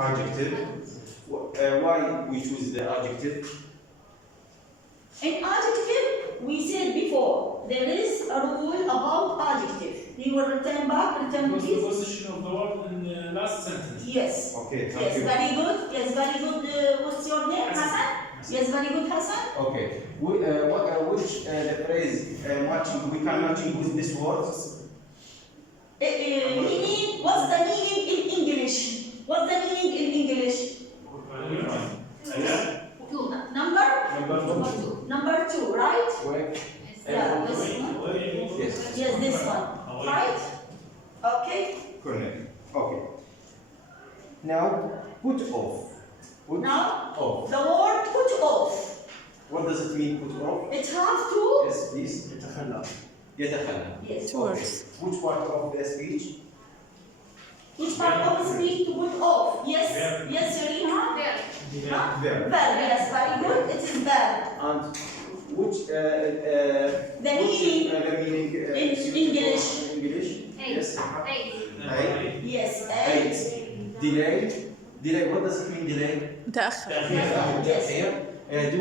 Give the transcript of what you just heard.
Adjective. Why we choose the adjective? In adjective, we said before, there is a rule about adjective. You will return back, return What's the please. position of the word in the last sentence? Yes. Okay, thank Yes, you. very good. Yes, very good. What's your name, Hassan? Yes, very good, Hassan. Okay. Which the phrase matching, we can matching with this word? Meaning, what's the meaning in English? What's the meaning in English? Number? Number two, right? Where? Yeah, this one. Yes. Yes, this one. Right? Okay. Correct. Okay. Now, put off. Put Now, off. the word put off. What does it mean, put off? It has to. Yes, please. يتخلى. Yes. Okay. Which part of the speech? Which part of the speech to put off? Yes. Yes, Serena. Huh? Verb. Verb. Yes, very good. It is verb. And which The meaning the meaning in English. English. Yes. Eight. Yes. Eight. Delay. Delay. What does it mean? Delay. متأخر. Yes. Do